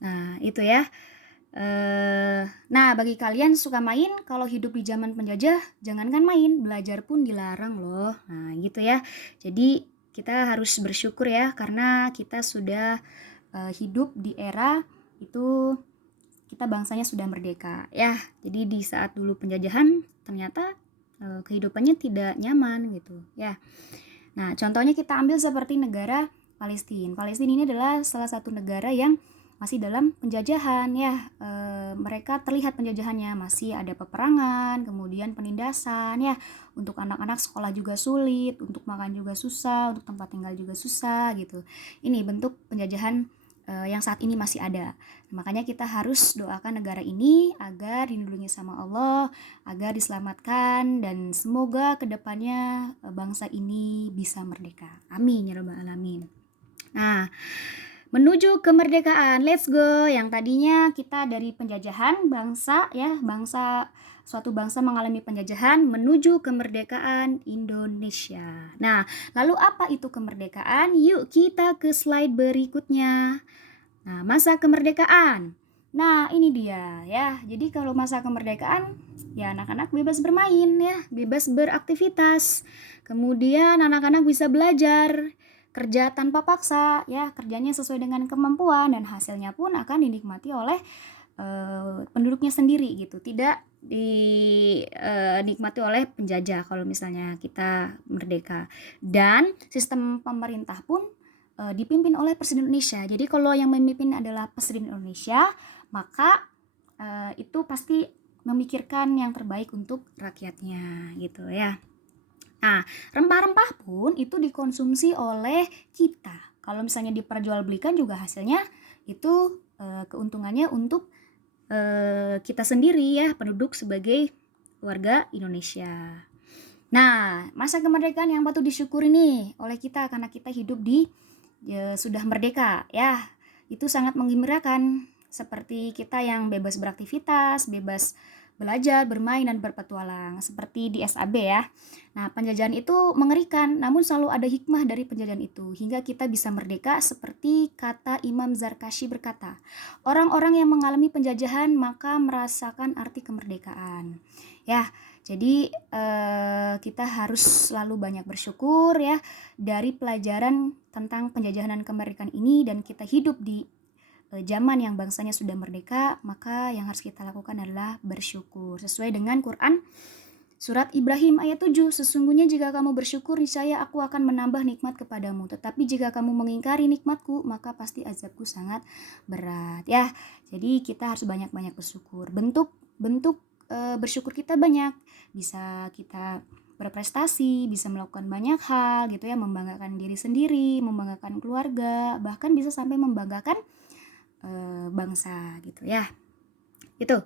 Nah, itu ya. Nah, bagi kalian suka main, kalau hidup di zaman penjajah, jangankan main, belajar pun dilarang loh. Nah, gitu ya. Jadi, kita harus bersyukur ya, karena kita sudah hidup di era itu kita bangsanya sudah merdeka ya. Jadi di saat dulu penjajahan ternyata kehidupannya tidak nyaman gitu ya. Nah, contohnya kita ambil seperti negara Palestina. Palestina ini adalah salah satu negara yang masih dalam penjajahan ya. Mereka terlihat penjajahannya, masih ada peperangan, kemudian penindasan ya. Untuk anak-anak sekolah juga sulit, untuk makan juga susah, untuk tempat tinggal juga susah gitu. Ini bentuk penjajahan yang saat ini masih ada. Makanya kita harus doakan negara ini agar dilindungi sama Allah, agar diselamatkan, dan semoga kedepannya bangsa ini bisa merdeka. Amin ya rabbal alamin. Nah, menuju kemerdekaan, let's go. Yang tadinya kita dari penjajahan bangsa ya, suatu bangsa mengalami penjajahan menuju kemerdekaan Indonesia. Nah, lalu apa itu kemerdekaan? Yuk kita ke slide berikutnya. Nah, masa kemerdekaan. Nah, ini dia ya. Jadi kalau masa kemerdekaan, ya anak-anak bebas bermain ya, bebas beraktivitas. Kemudian anak-anak bisa belajar, kerja tanpa paksa ya, kerjanya sesuai dengan kemampuan dan hasilnya pun akan dinikmati oleh penduduknya sendiri gitu, tidak dinikmati oleh penjajah kalau misalnya kita merdeka. Dan sistem pemerintah pun dipimpin oleh Presiden Indonesia. Jadi kalau yang memimpin adalah Presiden Indonesia, maka itu pasti memikirkan yang terbaik untuk rakyatnya gitu ya. Nah, rempah-rempah pun itu dikonsumsi oleh kita. Kalau misalnya diperjualbelikan juga hasilnya itu keuntungannya untuk kita sendiri ya, penduduk sebagai warga Indonesia. Nah, masa kemerdekaan yang patut disyukuri nih oleh kita karena kita hidup di sudah merdeka ya. Itu sangat menggembirakan, seperti kita yang bebas beraktivitas, bebas belajar, bermain, dan berpetualang seperti di SAB ya. Nah, penjajahan itu mengerikan, namun selalu ada hikmah dari penjajahan itu hingga kita bisa merdeka, seperti kata Imam Zarkashi berkata, orang-orang yang mengalami penjajahan maka merasakan arti kemerdekaan. Ya, jadi kita harus selalu banyak bersyukur ya dari pelajaran tentang penjajahan dan kemerdekaan ini, dan kita hidup di zaman yang bangsanya sudah merdeka, maka yang harus kita lakukan adalah bersyukur. Sesuai dengan Quran Surat Ibrahim ayat 7, sesungguhnya jika kamu bersyukur, niscaya aku akan menambah nikmat kepadamu. Tetapi jika kamu mengingkari nikmatku, maka pasti azabku sangat berat. Ya, jadi kita harus banyak-banyak bersyukur. Bentuk bersyukur kita banyak. Bisa kita berprestasi, bisa melakukan banyak hal gitu ya, membanggakan diri sendiri, membanggakan keluarga, bahkan bisa sampai membanggakan bangsa gitu ya. Itu.